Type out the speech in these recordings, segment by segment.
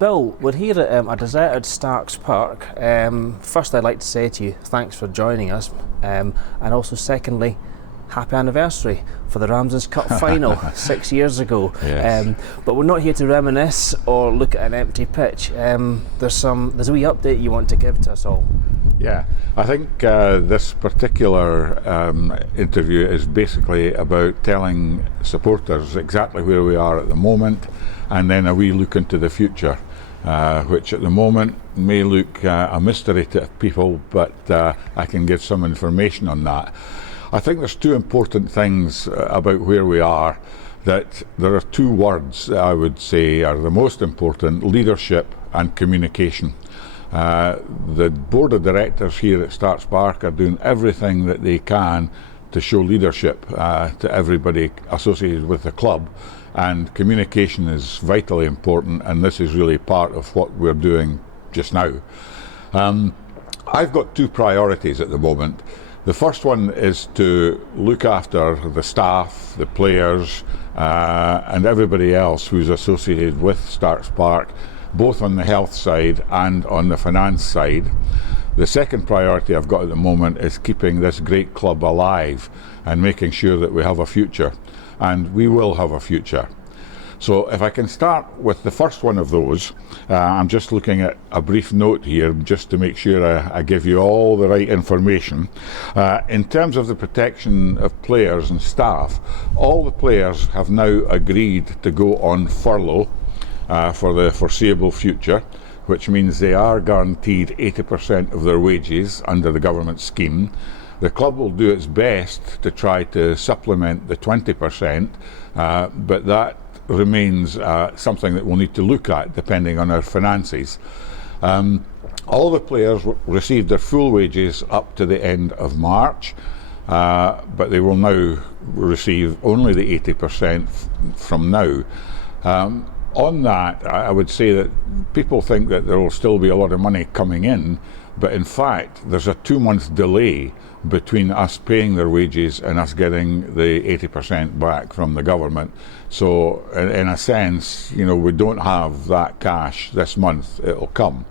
Bill, we're here at a deserted Starks Park. First, I'd like to say to you, thanks for joining us, and also secondly, happy anniversary for the Ramsden's Cup final 6 years ago. Yes. But we're not here to reminisce or look at an empty pitch. There's a wee update you want to give to us all. Yeah, I think this particular interview is basically about telling supporters exactly where we are at the moment, and then a wee look into the future, which at the moment may look a mystery to people, but I can give some information on that. I think there's two important things about where we are, that there are two words that I would say are the most important: leadership and communication. The board of directors here at Starks Park are doing everything that they can to show leadership to everybody associated with the club, and communication is vitally important, and this is really part of what we're doing just now. I've got two priorities at the moment. The first one is to look after the staff, the players, and everybody else who's associated with Starks Park, both on the health side and on the finance side. The second priority I've got at the moment is keeping this great club alive and making sure that we have a future, and we will have a future. So if I can start with the first one of those, I'm just looking at a brief note here just to make sure I give you all the right information. In terms of the protection of players and staff, all the players have now agreed to go on furlough for the foreseeable future, which means they are guaranteed 80% of their wages under the government scheme. The club will do its best to try to supplement the 20%, but that remains something that we'll need to look at depending on our finances. All the players received their full wages up to the end of March, but they will now receive only the 80% from now. On that, I would say that people think that there will still be a lot of money coming in, but in fact there's a 2-month delay between us paying their wages and us getting the 80% back from the government. So in a sense, you know, we don't have that cash this month. It'll come.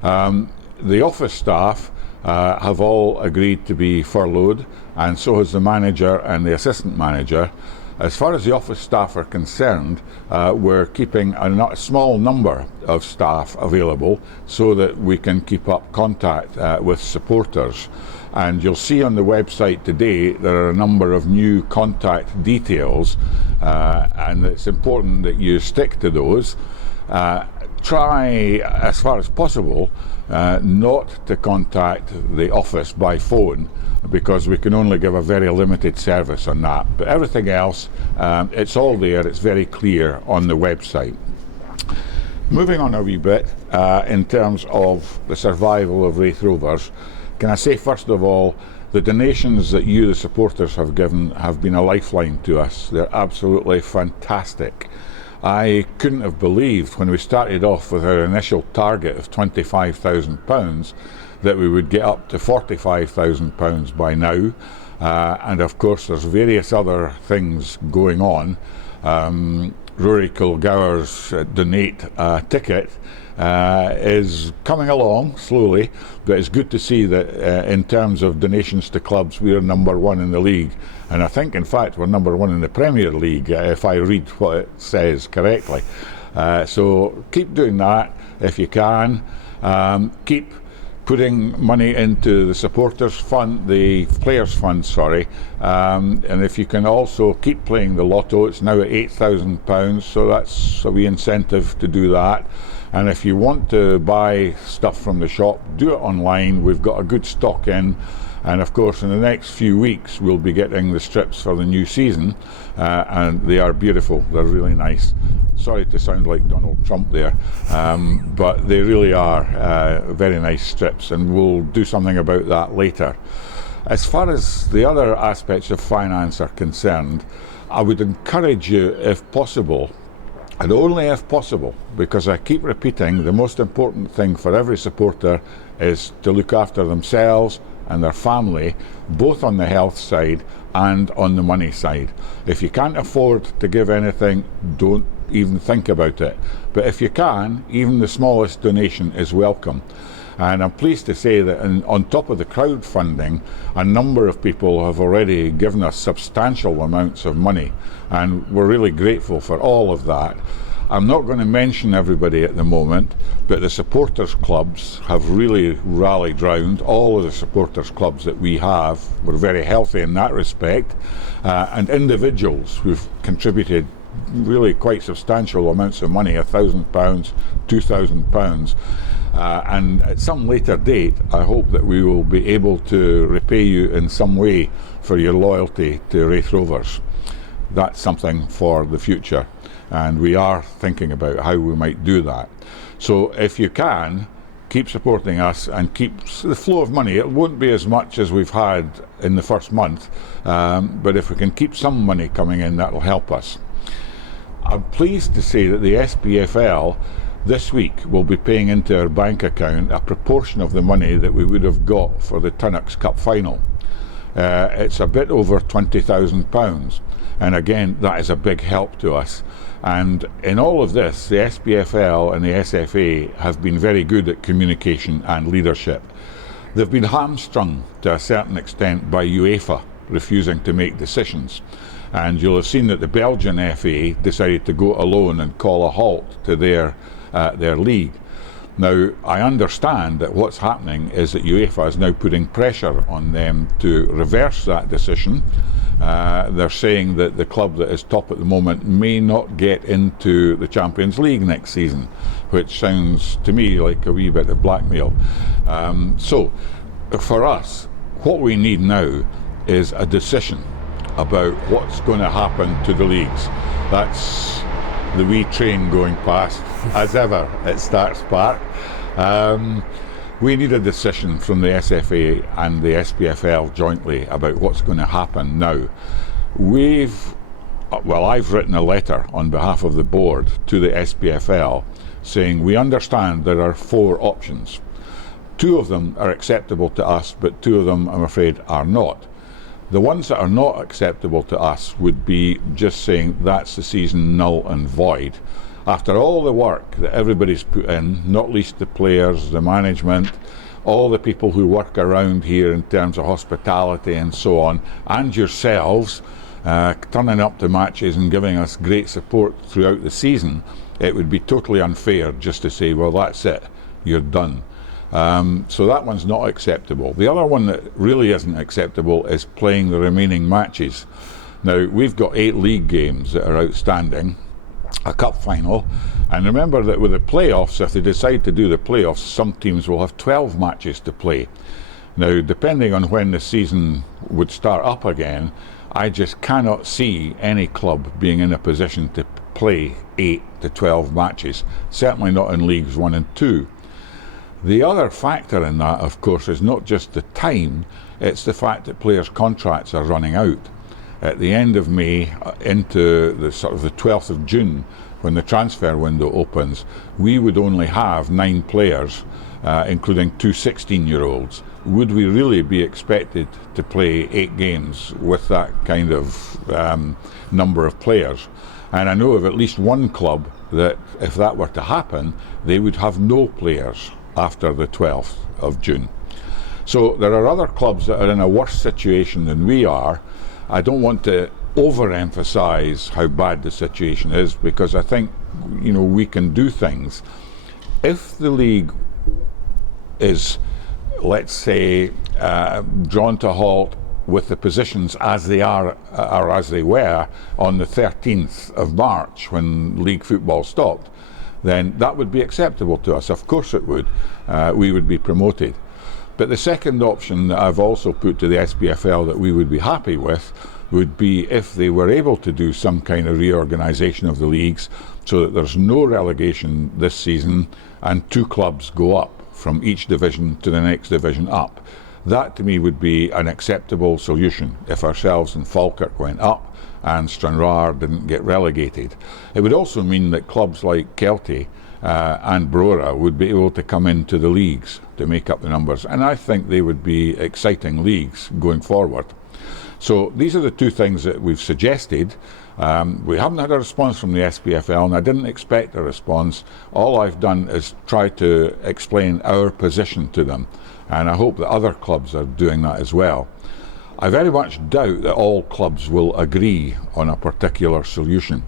The office staff have all agreed to be furloughed, and so has the manager and the assistant manager. As far as the office staff are concerned, we're keeping a small number of staff available so that we can keep up contact with supporters. And you'll see on the website today there are a number of new contact details, and it's important that you stick to those. Try, as far as possible, not to contact the office by phone, because we can only give a very limited service on that. But everything else, it's all there, it's very clear on the website. Moving on a wee bit, in terms of the survival of Raith Rovers, can I say first of all, the donations that you, the supporters, have given have been a lifeline to us. They're absolutely fantastic. I couldn't have believed when we started off with our initial target of £25,000 that we would get up to £45,000 by now. And of course there's various other things going on. Rory Kilgour's donate ticket is coming along slowly, but it's good to see that in terms of donations to clubs, we are number one in the league, and I think in fact we're number one in the Premier League if I read what it says correctly. So keep doing that if you can. Keep putting money into the supporters fund, the players fund, sorry, and if you can also keep playing the lotto, it's now at £8,000, so that's a wee incentive to do that. And if you want to buy stuff from the shop, do it online. We've got a good stock in, and of course in the next few weeks we'll be getting the strips for the new season, and they are beautiful, they're really nice. Sorry to sound like Donald Trump there, but they really are very nice strips, and we'll do something about that later. As far as the other aspects of finance are concerned, I would encourage you, if possible, and only if possible, because I keep repeating, the most important thing for every supporter is to look after themselves and their family, both on the health side and on the money side. If you can't afford to give anything, don't even think about it. But if you can, even the smallest donation is welcome. And I'm pleased to say that on top of the crowdfunding, a number of people have already given us substantial amounts of money, and we're really grateful for all of that. I'm not going to mention everybody at the moment, but the supporters clubs have really rallied round. All of the supporters clubs that we have were very healthy in that respect, and individuals who've contributed really quite substantial amounts of money, £1,000, £2,000, and at some later date I hope that we will be able to repay you in some way for your loyalty to Raith Rovers. That's something for the future, and we are thinking about how we might do that. So if you can, keep supporting us and keep the flow of money. It won't be as much as we've had in the first month, but if we can keep some money coming in, that will help us. I'm pleased to say that the SPFL this week will be paying into our bank account a proportion of the money that we would have got for the Tunnocks Cup final. It's a bit over £20,000, and again that is a big help to us. And in all of this, the SPFL and the SFA have been very good at communication and leadership. They've been hamstrung to a certain extent by UEFA refusing to make decisions. And you'll have seen that the Belgian FA decided to go alone and call a halt to their league. Now, I understand that what's happening is that UEFA is now putting pressure on them to reverse that decision. They're saying that the club that is top at the moment may not get into the Champions League next season, which sounds to me like a wee bit of blackmail. So, for us, what we need now is a decision about what's going to happen to the leagues. That's the wee train going past, as ever, at Starks Park. We need a decision from the SFA and the SPFL jointly about what's going to happen now. I've written a letter on behalf of the board to the SPFL saying we understand there are 4 options. 2 of them are acceptable to us, but 2 of them, I'm afraid, are not. The ones that are not acceptable to us would be just saying that's the season null and void. After all the work that everybody's put in, not least the players, the management, all the people who work around here in terms of hospitality and so on, and yourselves turning up to matches and giving us great support throughout the season, it would be totally unfair just to say, well, that's it, you're done. So that one's not acceptable. The other one that really isn't acceptable is playing the remaining matches. Now, we've got 8 league games that are outstanding, a cup final, and remember that with the playoffs, if they decide to do the playoffs, some teams will have 12 matches to play. Now, depending on when the season would start up again, I just cannot see any club being in a position to play 8 to 12 matches, certainly not in Leagues 1 and 2. The other factor in that, of course, is not just the time, it's the fact that players' contracts are running out. At the end of May into the 12th of June, when the transfer window opens, we would only have 9 players, including 2 16-year-olds. Would we really be expected to play 8 games with that kind of number of players? And I know of at least one club that, if that were to happen, they would have no players after the 12th of June. So there are other clubs that are in a worse situation than we are. I don't want to overemphasize how bad the situation is, because I think, we can do things. If the league is, let's say, drawn to a halt with the positions as they are or as they were on the 13th of March when league football stopped, then that would be acceptable to us. Of course it would. We would be promoted. But the second option that I've also put to the SPFL that we would be happy with would be if they were able to do some kind of reorganisation of the leagues so that there's no relegation this season and 2 clubs go up from each division to the next division up. That to me would be an acceptable solution if ourselves and Falkirk went up and Stranraer didn't get relegated. It would also mean that clubs like Kelty and Brora would be able to come into the leagues to make up the numbers, and I think they would be exciting leagues going forward. So these are the 2 things that we've suggested. We haven't had a response from the SPFL, and I didn't expect a response. All I've done is try to explain our position to them, and I hope that other clubs are doing that as well. I very much doubt that all clubs will agree on a particular solution.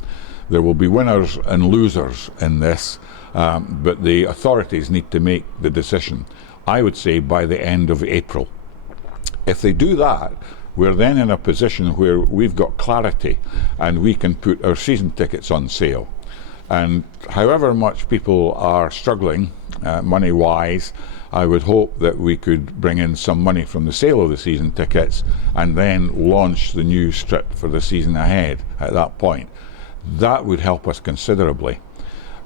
There will be winners and losers in this, but the authorities need to make the decision, I would say, by the end of April. If they do that, we're then in a position where we've got clarity and we can put our season tickets on sale. And however much people are struggling money-wise, I would hope that we could bring in some money from the sale of the season tickets and then launch the new strip for the season ahead at that point. That would help us considerably.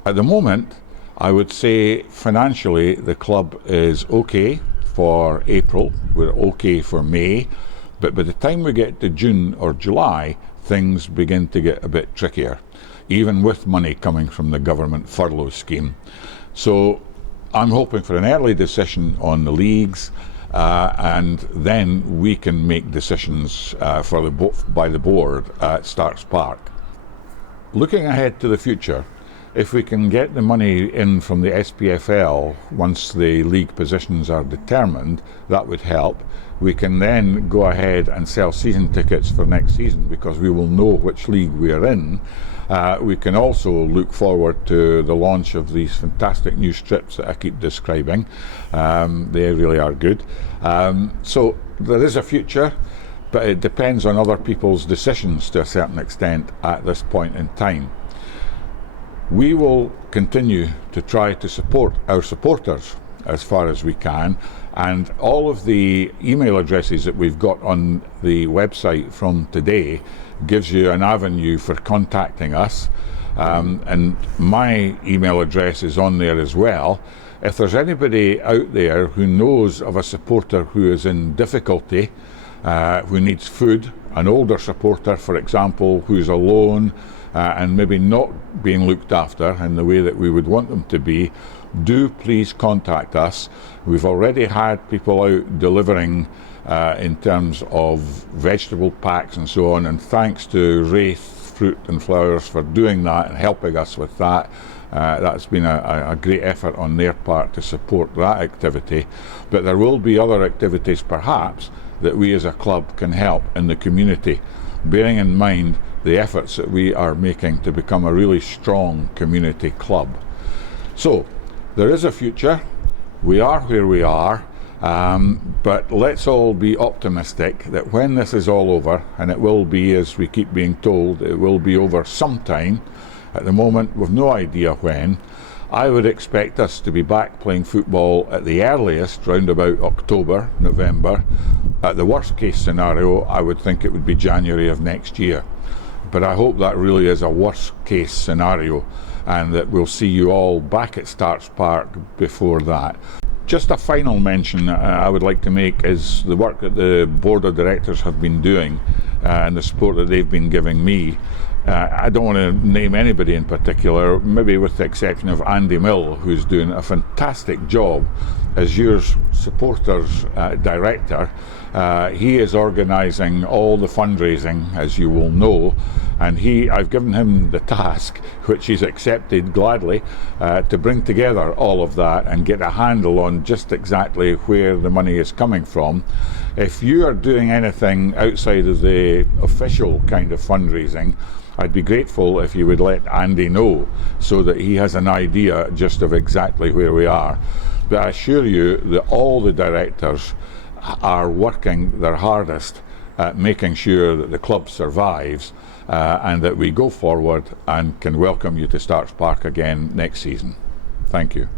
At the moment, I would say financially the club is okay for April, we're okay for May, but by the time we get to June or July, things begin to get a bit trickier, even with money coming from the government furlough scheme. So I'm hoping for an early decision on the leagues, and then we can make decisions by the board at Starks Park. Looking ahead to the future, if we can get the money in from the SPFL once the league positions are determined, that would help. We can then go ahead and sell season tickets for next season because we will know which league we are in. We can also look forward to the launch of these fantastic new strips that I keep describing. They really are good. So there is a future, but it depends on other people's decisions to a certain extent at this point in time. We will continue to try to support our supporters as far as we can, and all of the email addresses that we've got on the website from today gives you an avenue for contacting us, and my email address is on there as well. If there's anybody out there who knows of a supporter who is in difficulty, who needs food, an older supporter for example who's alone and maybe not being looked after in the way that we would want them to be, do please contact us. We've already had people out delivering in terms of vegetable packs and so on, and thanks to Raith Fruit and Flowers for doing that and helping us with that. That's been a great effort on their part to support that activity. But there will be other activities perhaps that we as a club can help in the community, bearing in mind the efforts that we are making to become a really strong community club. So there is a future, we are where we are, but let's all be optimistic that when this is all over, and it will be, as we keep being told, it will be over sometime. At the moment we've no idea when. I would expect us to be back playing football at the earliest round about October, November. At the worst case scenario, I would think it would be January of next year. But I hope that really is a worst case scenario and that we'll see you all back at Starks Park before that. Just a final mention I would like to make is the work that the board of directors have been doing and the support that they've been giving me. I don't want to name anybody in particular, maybe with the exception of Andy Mill, who's doing a fantastic job as your supporters director. He is organising all the fundraising, as you will know, and I've given him the task, which he's accepted gladly, to bring together all of that and get a handle on just exactly where the money is coming from. If you are doing anything outside of the official kind of fundraising, I'd be grateful if you would let Andy know so that he has an idea just of exactly where we are. But I assure you that all the directors are working their hardest at making sure that the club survives and that we go forward and can welcome you to Starks Park again next season. Thank you.